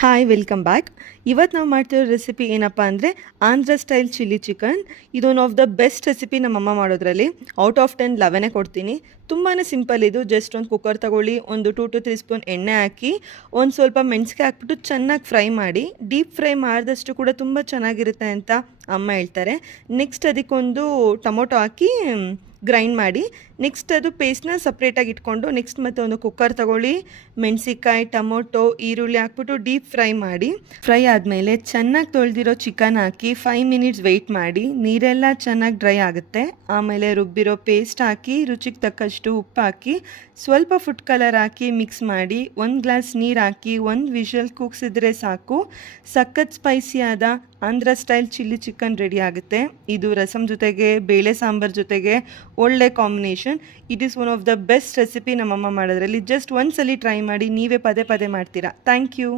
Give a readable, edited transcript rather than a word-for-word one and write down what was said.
Hi welcome back. ಇವತ್ತು ನಾವು ಮಾಡ್ತಿರೋ ರೆಸಿಪಿ ಏನಪ್ಪ ಅಂದರೆ ಆಂಧ್ರ ಸ್ಟೈಲ್ ಚಿಲ್ಲಿ ಚಿಕನ್. ಇದು one of the best recipe ನಮ್ಮಮ್ಮ ಮಾಡೋದ್ರಲ್ಲಿ. ಔಟ್ ಆಫ್ 10 11 ಕೊಡ್ತೀನಿ. ತುಂಬಾ ಸಿಂಪಲ್ ಇದು. ಜಸ್ಟ್ ಒಂದು ಕುಕ್ಕರ್ ತಗೊಳ್ಳಿ, ಒಂದು 2 to 3 ಸ್ಪೂನ್ ಎಣ್ಣೆ ಹಾಕಿ, ಒಂದು ಸ್ವಲ್ಪ ಮೆಣಸಿಗೆ ಹಾಕ್ಬಿಟ್ಟು ಚೆನ್ನಾಗಿ ಫ್ರೈ ಮಾಡಿ. ಡೀಪ್ ಫ್ರೈ ಮಾಡಿದಷ್ಟು ಕೂಡ ತುಂಬ ಚೆನ್ನಾಗಿರುತ್ತೆ ಅಂತ ಅಮ್ಮ ಹೇಳ್ತಾರೆ. ನೆಕ್ಸ್ಟ್ ಅದಕ್ಕೊಂದು ಟೊಮೊಟೊ ಹಾಕಿ ಗ್ರೈಂಡ್ ಮಾಡಿ, ನೆಕ್ಸ್ಟ್ ಅದು ಪೇಸ್ಟ್ನ ಸಪ್ರೇಟಾಗಿ ಇಟ್ಕೊಂಡು, ನೆಕ್ಸ್ಟ್ ಮತ್ತೆ ಒಂದು ಕುಕ್ಕರ್ ತಗೊಳ್ಳಿ, ಮೆಣಸಿಕಾಯಿ, ಟೊಮೊಟೊ, ಈರುಳ್ಳಿ ಹಾಕ್ಬಿಟ್ಟು ಡೀಪ್ ಫ್ರೈ ಮಾಡಿ. ಫ್ರೈ ಆದಮೇಲೆ ಚೆನ್ನಾಗಿ ತೊಳೆದಿರೋ ಚಿಕನ್ ಹಾಕಿ 5 ಮಿನಿಟ್ಸ್ ವೆಯ್ಟ್ ಮಾಡಿ. ನೀರೆಲ್ಲ ಚೆನ್ನಾಗಿ ಡ್ರೈ ಆಗುತ್ತೆ. ಆಮೇಲೆ ರುಬ್ಬಿರೋ ಪೇಸ್ಟ್ ಹಾಕಿ, ರುಚಿಗೆ ತಕ್ಕಷ್ಟು ಉಪ್ಪು ಹಾಕಿ, ಸ್ವಲ್ಪ ಫುಡ್ ಕಲರ್ ಹಾಕಿ ಮಿಕ್ಸ್ ಮಾಡಿ, 1 ಗ್ಲಾಸ್ ನೀರು ಹಾಕಿ 1 ವಿಷಲ್ ಕೂಗ್ಸಿದ್ರೆ ಸಾಕು. ಸಖತ್ ಸ್ಪೈಸಿಯಾದ Andhra style chilli chicken ready ಆಗುತ್ತೆ. ಇದು ರಸಮ್ ಜೊತೆಗೆ, ಬೇಳೆ ಸಾಂಬಾರ್ ಜೊತೆಗೆ ಒಳ್ಳೆ combination. It is one of the best recipe ನಮ್ಮಮ್ಮ ಮಾಡೋದ್ರಲ್ಲಿ. ಜಸ್ಟ್ ಒಂದ್ಸಲಿ ಟ್ರೈ ಮಾಡಿ, ನೀವೇ ಪದೇ ಪದೇ ಮಾಡ್ತೀರಾ. Thank you.